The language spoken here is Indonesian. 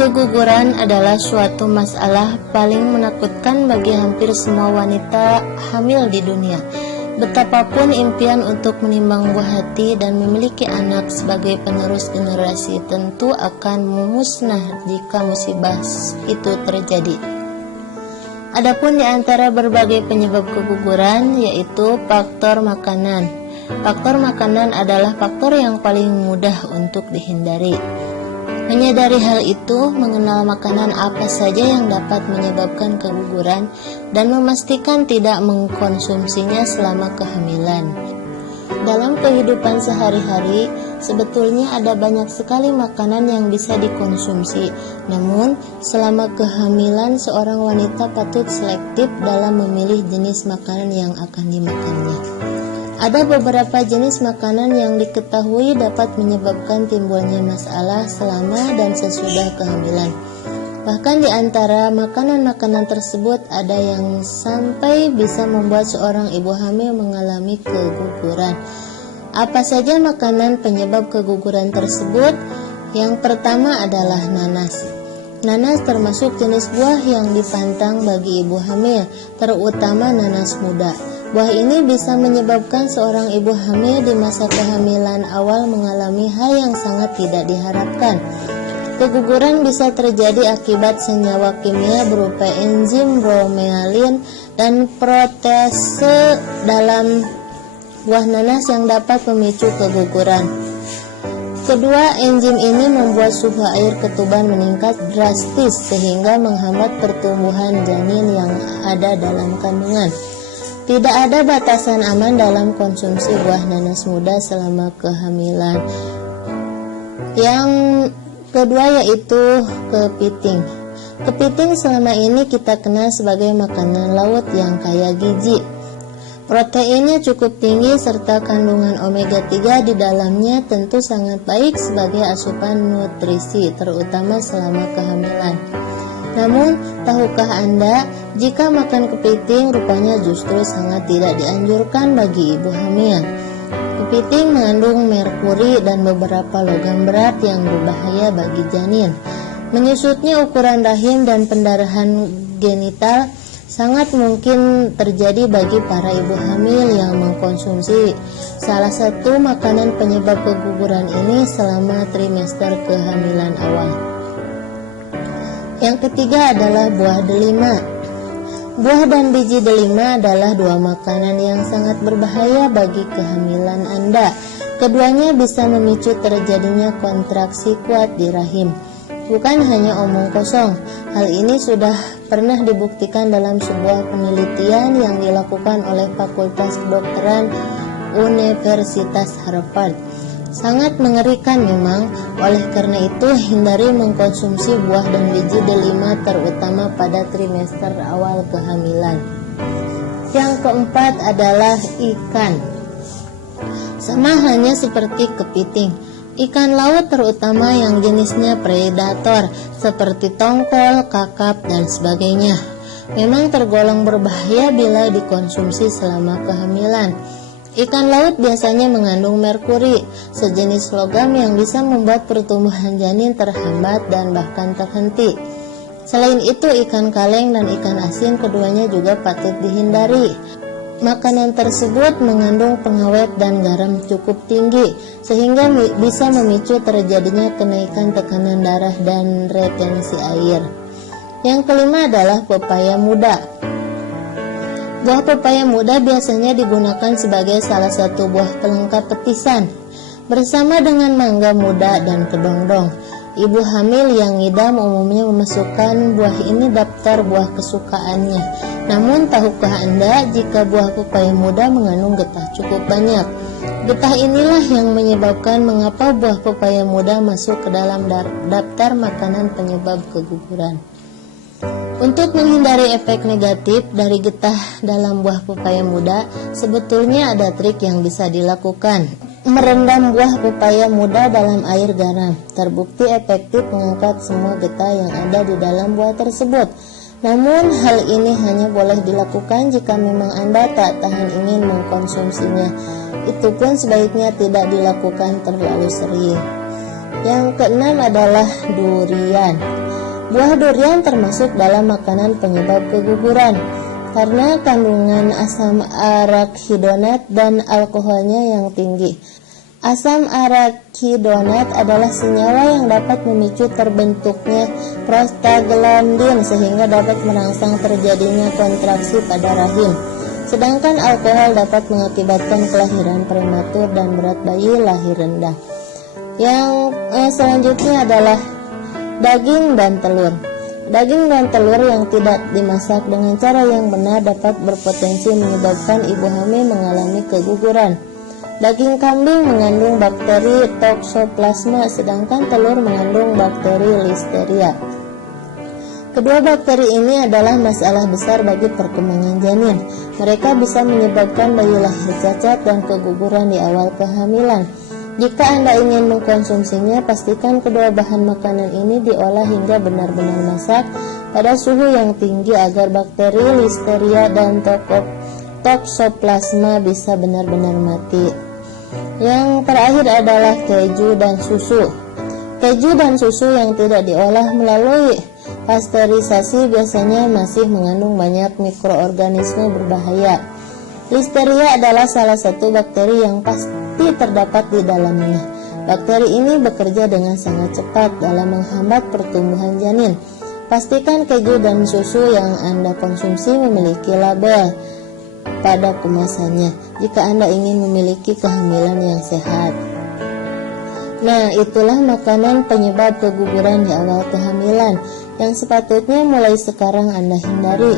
Keguguran adalah suatu masalah paling menakutkan bagi hampir semua wanita hamil di dunia. Betapapun impian untuk menimbang buah hati dan memiliki anak sebagai penerus generasi tentu akan musnah jika musibah itu terjadi. Adapun di antara berbagai penyebab keguguran yaitu faktor makanan. Faktor makanan adalah faktor yang paling mudah untuk dihindari. Menyadari hal itu, mengenal makanan apa saja yang dapat menyebabkan keguguran, dan memastikan tidak mengkonsumsinya selama kehamilan. Dalam kehidupan sehari-hari, sebetulnya ada banyak sekali makanan yang bisa dikonsumsi. Namun, selama kehamilan, seorang wanita patut selektif dalam memilih jenis makanan yang akan dimakannya. Ada beberapa jenis makanan yang diketahui dapat menyebabkan timbulnya masalah selama dan sesudah kehamilan. Bahkan di antara makanan-makanan tersebut ada yang sampai bisa membuat seorang ibu hamil mengalami keguguran. Apa saja makanan penyebab keguguran tersebut? Yang pertama adalah nanas. Nanas termasuk jenis buah yang dipantang bagi ibu hamil, terutama nanas muda. Buah ini bisa menyebabkan seorang ibu hamil di masa kehamilan awal mengalami hal yang sangat tidak diharapkan. Keguguran bisa terjadi akibat senyawa kimia berupa enzim bromelin dan protase dalam buah nanas yang dapat memicu keguguran. Kedua, enzim ini membuat suhu air ketuban meningkat drastis sehingga menghambat pertumbuhan janin yang ada dalam kandungan. Tidak ada batasan aman dalam konsumsi buah nanas muda selama kehamilan. Yang kedua yaitu kepiting. Kepiting selama ini kita kenal sebagai makanan laut yang kaya gizi. Proteinnya cukup tinggi serta kandungan omega 3 di dalamnya tentu sangat baik sebagai asupan nutrisi, terutama selama kehamilan. Namun, tahukah Anda, jika makan kepiting rupanya justru sangat tidak dianjurkan bagi ibu hamil. Kepiting mengandung merkuri dan beberapa logam berat yang berbahaya bagi janin. Menyusutnya ukuran rahim dan pendarahan genital sangat mungkin terjadi bagi para ibu hamil yang mengkonsumsi salah satu makanan penyebab keguguran ini selama trimester kehamilan awal. Yang ketiga adalah buah delima. Buah dan biji delima adalah dua makanan yang sangat berbahaya bagi kehamilan Anda. Keduanya bisa memicu terjadinya kontraksi kuat di rahim. Bukan hanya omong kosong, hal ini sudah pernah dibuktikan dalam sebuah penelitian yang dilakukan oleh Fakultas Kedokteran Universitas Harvard. Sangat mengerikan memang, oleh karena itu hindari mengkonsumsi buah dan biji delima terutama pada trimester awal kehamilan. Yang keempat adalah ikan. Sama halnya seperti kepiting, ikan laut terutama yang jenisnya predator seperti tongkol, kakap, dan sebagainya memang tergolong berbahaya bila dikonsumsi selama kehamilan. Ikan laut biasanya mengandung merkuri, sejenis logam yang bisa membuat pertumbuhan janin terhambat dan bahkan terhenti. Selain itu, ikan kaleng dan ikan asin keduanya juga patut dihindari. Makanan tersebut mengandung pengawet dan garam cukup tinggi, sehingga bisa memicu terjadinya kenaikan tekanan darah dan retensi air. Yang kelima adalah pepaya muda. Buah pepaya muda biasanya digunakan sebagai salah satu buah pelengkap petisan, bersama dengan mangga muda dan kedongdong. Ibu hamil yang ngidam umumnya memasukkan buah ini daftar buah kesukaannya. Namun, tahukah Anda jika buah pepaya muda mengandung getah cukup banyak? Getah inilah yang menyebabkan mengapa buah pepaya muda masuk ke dalam daftar makanan penyebab keguguran. Untuk menghindari efek negatif dari getah dalam buah pepaya muda, sebetulnya ada trik yang bisa dilakukan. Merendam buah pepaya muda dalam air garam terbukti efektif mengangkat semua getah yang ada di dalam buah tersebut. Namun, hal ini hanya boleh dilakukan jika memang Anda tak tahan ingin mengkonsumsinya. Itu pun sebaiknya tidak dilakukan terlalu sering. Yang keenam adalah durian. Buah durian termasuk dalam makanan penyebab keguguran karena kandungan asam arakhidonat dan alkoholnya yang tinggi. Asam arakhidonat adalah senyawa yang dapat memicu terbentuknya prostaglandin sehingga dapat merangsang terjadinya kontraksi pada rahim. Sedangkan alkohol dapat mengakibatkan kelahiran prematur dan berat bayi lahir rendah. Yang selanjutnya adalah daging dan telur. Daging dan telur yang tidak dimasak dengan cara yang benar dapat berpotensi menyebabkan ibu hamil mengalami keguguran. Daging kambing mengandung bakteri Toxoplasma, sedangkan telur mengandung bakteri Listeria. Kedua bakteri ini adalah masalah besar bagi perkembangan janin. Mereka bisa menyebabkan bayi lahir cacat dan keguguran di awal kehamilan. Jika Anda ingin mengkonsumsinya, pastikan kedua bahan makanan ini diolah hingga benar-benar masak pada suhu yang tinggi agar bakteri Listeria dan Toxoplasma bisa benar-benar mati. Yang terakhir adalah keju dan susu. Keju dan susu yang tidak diolah melalui pasteurisasi biasanya masih mengandung banyak mikroorganisme berbahaya. Listeria adalah salah satu bakteri yang pasti terdapat di dalamnya. Bakteri ini bekerja dengan sangat cepat dalam menghambat pertumbuhan janin. Pastikan keju dan susu yang Anda konsumsi memiliki label pada kemasannya jika Anda ingin memiliki kehamilan yang sehat. Nah, itulah makanan penyebab keguguran di awal kehamilan yang sepatutnya mulai sekarang Anda hindari.